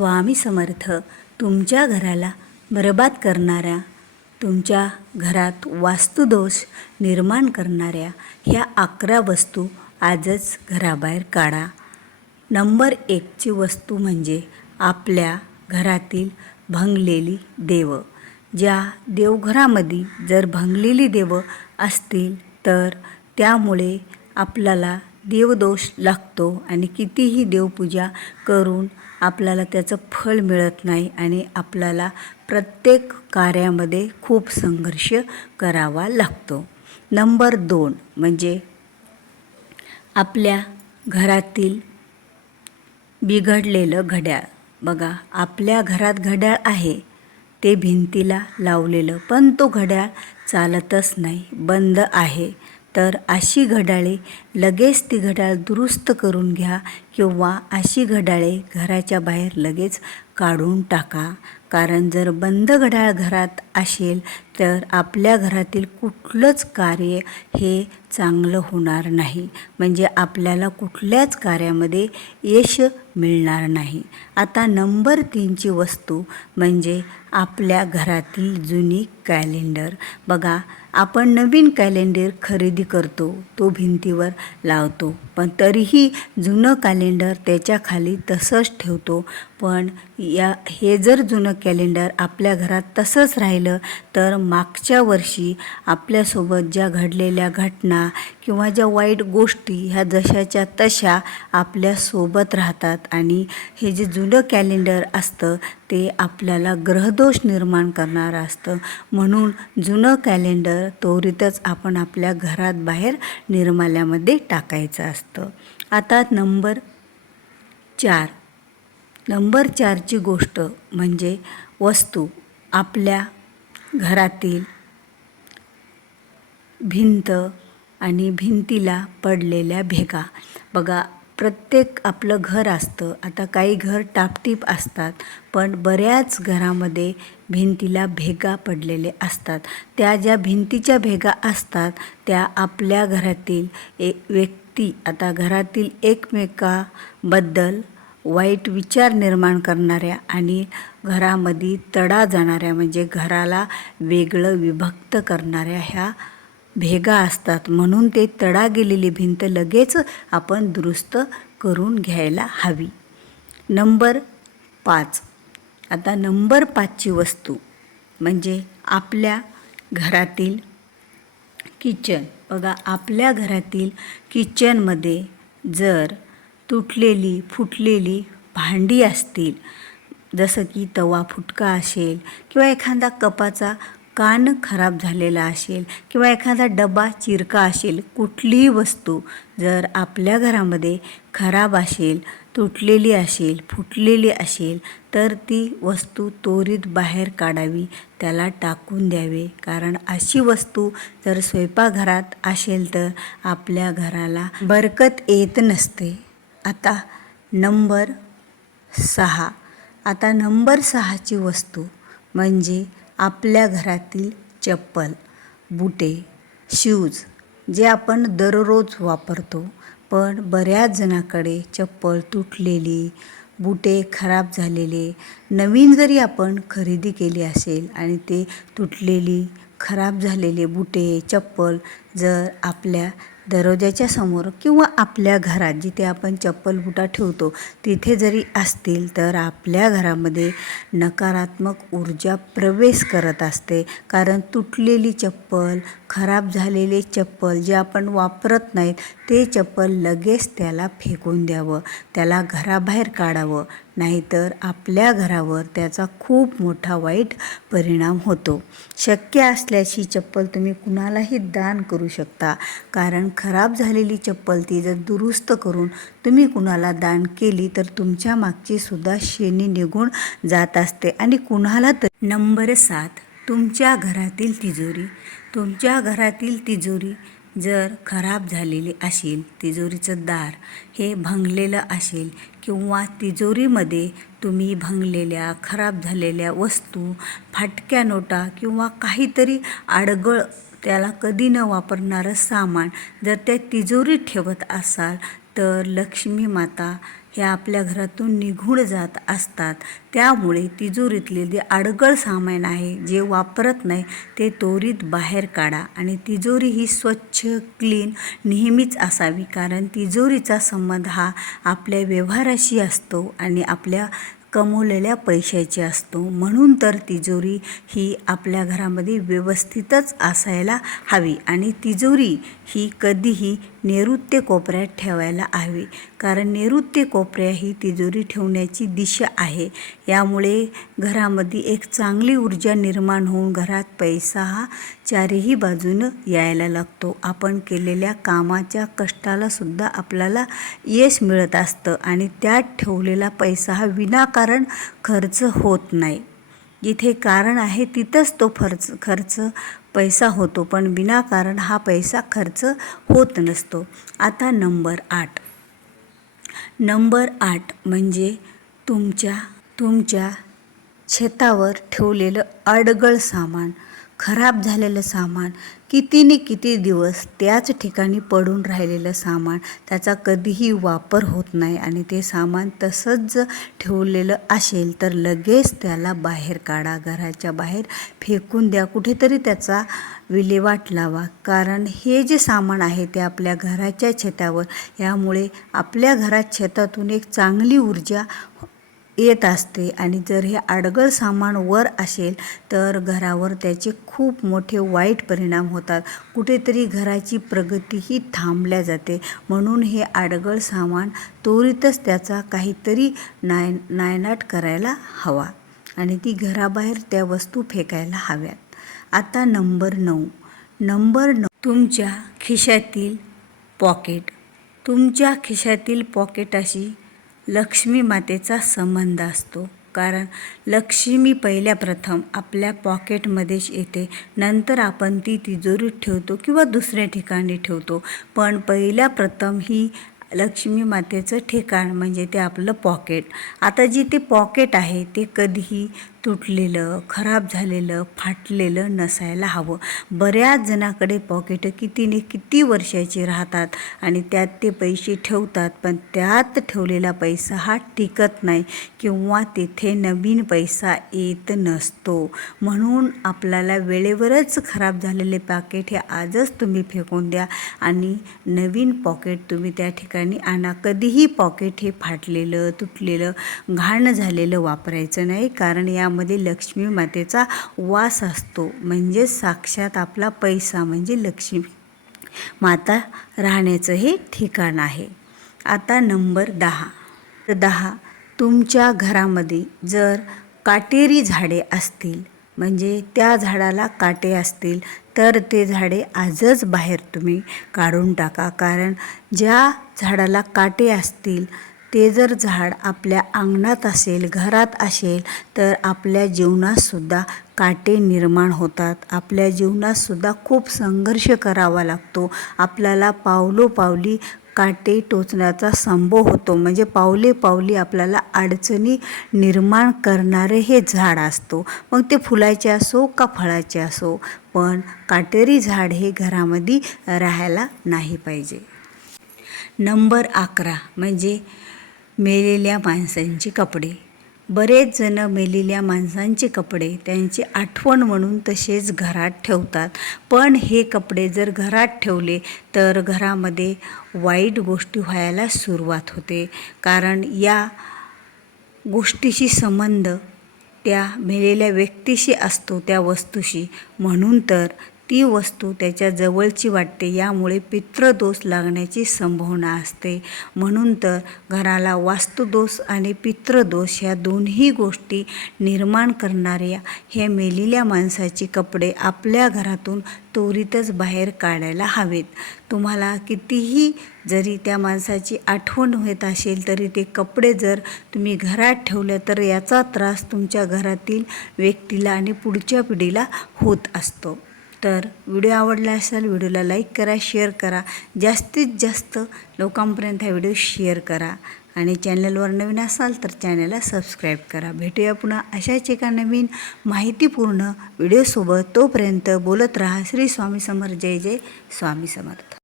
स्वामी समर्थ तुमच्या घराला बरबाद करणाऱ्या तुमच्या घरात वास्तुदोष निर्माण करणाऱ्या ह्या अकरा वस्तू आजच घराबाहेर काढा. नंबर एकची वस्तू म्हणजे आपल्या घरातील भंगलेली देवं ज्या देवघरामध्ये जर भंगलेली देवं असतील तर त्यामुळे आपल्याला देवदोष लागतो आणि कितीही देवपूजा करून आपल्याला त्याचं फळ मिळत नाही आणि आपल्याला प्रत्येक कार्यामध्ये खूप संघर्ष करावा लागतो. नंबर दोन म्हणजे आपल्या घरातील बिघडलेलं घड्याळ. बघा आपल्या घरात घड्याळ आहे ते भिंतीला लावलेलं पण तो घड्याळ चालतच नाही बंद आहे. तर अशी घड्याळे लगेच ती घड्याळ दुरुस्त करून घ्या किंवा अशी घड्याळे घराच्या बाहेर लगेच काढून टाका. कारण जर बंद घड्याळ घरात असेल तर आपल्या घरातील कुठलंच कार्य हे चांगलं होणार नाही. म्हणजे आपल्याला कुठल्याच कार्यामध्ये यश मिळणार नाही. आता नंबर तीनची वस्तू म्हणजे आपल्या घरातील जुनी कॅलेंडर बघा आपण नवीन कॅलेंडर खरेदी करतो तो भिंतीवर लावतो. पण तरीही जुनं कॅलेंडर त्याच्याखाली तसंच ठेवतो. पण या हे जर जुनं कॅलेंडर आपल्या घरात तसंच राहिलं तर मागच्या वर्षी आपल्यासोबत ज्या घडलेल्या घटना किंवा ज्या वाईट गोष्टी ह्या जशाच्या तशा आपल्यासोबत राहतात आणि हे जे जुनं कॅलेंडर असतं ते आपल्याला ग्रहदोष निर्माण करणारं असतं. म्हणून जुनं कॅलेंडर त्वरितच आपण आपल्या घरात बाहेर निर्माल्यामध्ये टाकायचं असतं. आता नंबर चार. नंबर चारची गोष्ट म्हणजे वस्तू. आपल्या घरातील भिंत आणि भिंतीला पडलेल्या भेगा. बघा प्रत्येक आपलं घर असतं. आता काही घर टापटीप असतात पण बऱ्याच घरामध्ये भिंतीला भेगा पडलेले असतात. त्या ज्या भिंतीच्या भेगा असतात त्या आपल्या घरातील एक व्यक्ती आता घरातील एकमेकाबद्दल वाईट विचार निर्माण करणाऱ्या आणि घरामध्ये तडा जाणाऱ्या म्हणजे घराला वेगळं विभक्त करणाऱ्या ह्या भेगा असतात. म्हणून ते तडा गेलेली भिंत लगेच आपण दुरुस्त करून घ्यायला हवी. नंबर पाच. आता नंबर पाचची वस्तू म्हणजे आपल्या घरातील किचन. बघा आपल्या घरातील किचनमध्ये जर तुटलेली फुटलेली भांडी असतील जसं की तवा फुटका असेल किंवा एखादा कपाचा कान खराब झालेला असेल किंवा एखादा डबा चिरका असेल कुठलीही वस्तू जर आपल्या घरामध्ये खराब असेल तुटलेली असेल फुटलेली असेल तर ती वस्तू त्वरित बाहेर काढावी त्याला टाकून द्यावे. कारण अशी वस्तू जर स्वयंपाकघरात असेल तर आपल्या घराला बरकत येत नसते. आता नंबर सहा. आता नंबर सहाची वस्तू म्हणजे आपल्या घरातील चप्पल बुटे शूज जे आपण दररोज वापरतो पण बऱ्याच जणाकडे चप्पल तुटलेली बुटे खराब झालेले नवीन जरी आपण खरेदी केली असेल आणि ते तुटलेली खराब झालेले बुटे चप्पल जर आपल्या दरवाजाच्या समोर किंवा आपल्या घरात जिथे आपण चप्पल बुटा ठेवतो तिथे जरी असतील तर आपल्या घरामध्ये नकारात्मक ऊर्जा प्रवेश करत असते. कारण तुटलेली चप्पल खराब झालेले चप्पल जे आपण वापरत नाहीत ते चप्पल लगेच त्याला फेकून द्यावं त्याला घराबाहेर काढावं नाहीतर आपल्या घरावर त्याचा खूप मोठा वाईट परिणाम होतो. शक्य असल्याची चप्पल तुम्ही कुणालाही दान करू शकता कारण खराब झालेली चप्पल ती जर दुरुस्त करून तुम्ही कुणाला दान केली तर तुमच्या मागची सुद्धा शेणी निघून जात असते. आणि कुणाला तर नंबर सात तुमच्या घरातील तिजोरी तुमच्या घरातील तिजोरी जर खराब झालेली असेल तिजोरीचं दार हे भंगलेलं असेल किंवा तिजोरीमध्ये तुम्ही भंगलेल्या खराब झालेल्या वस्तू फाटक्या नोटा किंवा काहीतरी आडगळ त्याला कधी न वापरणारं सामान जर त्या तिजोरीत ठेवत असाल तर लक्ष्मी माता हे आपल्या घरातून निघून जात असतात. त्यामुळे तिजोरीतले जे अडगळ सामान आहे जे वापरत नाही ते त्वरित बाहेर काढा आणि तिजोरी ही स्वच्छ क्लीन नेहमीच असावी. कारण तिजोरीचा संबंध हा आपल्या व्यवहाराशी असतो आणि आपल्या कमवलेल्या पैशाची असतो. म्हणून तर तिजोरी ही आपल्या घरामध्ये व्यवस्थितच असायला हवी आणि तिजोरी ही कधीही नैऋत्य कोपऱ्यात ठेवायला हवी. कारण नैऋत्य कोपऱ्या ही तिजोरी ठेवण्याची दिशा आहे. यामुळे घरामध्ये एक चांगली ऊर्जा निर्माण होऊन घरात पैसा हा चारही बाजूनं यायला लागतो. आपण केलेल्या कामाच्या कष्टालासुद्धा आपल्याला यश मिळत असतं आणि त्यात ठेवलेला पैसा हा विनाकारण खर्च होत नाही. जिथे कारण आहे तिथंच तो खर्च खर्च पैसा होतो. पण विनाकारण हा पैसा खर्च होत नसतो. आता नंबर आठ. नंबर आठ म्हणजे तुमच्या तुमच्या शेतावर ठेवलेलं अडगळ सामान. खराब झालेलं सामान कितीने किती दिवस त्याच ठिकाणी पडून राहिलेलं सामान त्याचा कधीही वापर होत नाही आणि ते सामान तसंच जर ठेवलेलं असेल तर लगेच त्याला बाहेर काढा घराच्या बाहेर फेकून द्या कुठेतरी त्याचा विल्हेवाट लावा. कारण हे जे सामान आहे ते आपल्या घराच्या छतावर यामुळे आपल्या घरात छतातून एक चांगली ऊर्जा येत असते आणि जर हे आडगळ सामान वर असेल तर घरावर त्याचे खूप मोठे वाईट परिणाम होतात. कुठेतरी घराची प्रगतीही थांबल्या जाते. म्हणून हे आडगळ सामान त्वरितच त्याचा काहीतरी नाय नायनाट करायला हवा आणि ती घराबाहेर त्या वस्तू फेकायला हव्यात. आता नंबर नऊ. नंबर नऊ. तुमच्या खिशातील पॉकेट. तुमच्या खिशातील पॉकेटाशी लक्ष्मी मातेचा संबंध असतो. कारण लक्ष्मी पहिल्या प्रथम आपल्या पॉकेटमध्येच येते. नंतर आपण ती तिजोरीत ठेवतो किंवा दुसऱ्या ठिकाणी ठेवतो. पण पहिल्या प्रथम ही लक्ष्मी मातेचं ठिकाण म्हणजे ते आपलं पॉकेट आता जे ते पॉकेट आहे ते कधीही तुटलेलं खराब झालेलं फाटलेलं नसायला हवं. बऱ्याच जणाकडे पॉकेट कितीने किती वर्षाची राहतात आणि त्यात ते पैसे ठेवतात पण त्यात ठेवलेला पैसा हा टिकत नाही किंवा तिथे नवीन पैसा येत नसतो. म्हणून आपल्याला वेळेवरच खराब झालेले पॉकेट हे आजच तुम्ही फेकून द्या आणि नवीन पॉकेट तुम्ही त्या ठिकाणी आणा. कधीही पॉकेट हे फाटलेलं तुटलेलं घाण झालेलं वापरायचं नाही. कारण या यामध्ये लक्ष्मी मातेचा वास असतो. म्हणजे साक्षात आपला पैसा म्हणजे लक्ष्मी माता राहण्याचं हे ठिकाण आहे. आता नंबर दहा. दहा तुमच्या घरामध्ये जर काटेरी झाडे असतील म्हणजे त्या झाडाला काटे असतील तर ते झाडे आजच बाहेर तुम्ही काढून टाका. कारण ज्या झाडाला काटे असतील ते जर झाड आपल्या अंगणात असेल घरात असेल तर आपल्या जीवनातसुद्धा काटे निर्माण होतात. आपल्या जीवनातसुद्धा खूप संघर्ष करावा लागतो. आपल्याला पावलोपावली काटे टोचण्याचा संभव होतो. म्हणजे पावले पावली आपल्याला अडचणी निर्माण करणारे हे झाड असतो. मग ते फुलाचे असो का फळाचे असो पण काटेरी झाड हे घरामध्ये राहायला नाही पाहिजे. नंबर अकरा. म्हणजे मेलेल्या माणसांचे कपडे. बरेच जण मेलेल्या माणसांचे कपडे त्यांची आठवण म्हणून तसेच घरात ठेवतात. पण हे कपडे जर घरात ठेवले तर घरामध्ये वाईट गोष्टी व्हायला सुरुवात होते. कारण या गोष्टीशी संबंध त्या मेलेल्या व्यक्तीशी असतो त्या वस्तूशी. म्हणून तर ती वस्तू त्याच्या जवळची वाटते यामुळे पितृदोष लागण्याची संभावना असते. म्हणून तर घराला वास्तुदोष आणि पितृदोष ह्या दोन्ही गोष्टी निर्माण करणाऱ्या हे मेलेल्या माणसाची कपडे आपल्या घरातून त्वरितच बाहेर काढायला हवेत. तुम्हाला कितीही जरी त्या माणसाची आठवण होत असेल तरी ते कपडे जर तुम्ही घरात ठेवले तर याचा त्रास तुमच्या घरातील व्यक्तीला आणि पुढच्या पिढीला होत असतो. तर व्हिडिओ आवडला असेल व्हिडिओला लाईक करा शेअर करा. जास्तीत जास्त लोकांपर्यंत हा व्हिडिओ शेअर करा. आणि चॅनलवर नवीन असाल तर चॅनलला सबस्क्राईब करा. भेटूया पुन्हा अशाच एका नवीन माहितीपूर्ण व्हिडिओसोबत तोपर्यंत बोलत राहा. श्री स्वामी समर्थ. जय जय स्वामी समर्थ.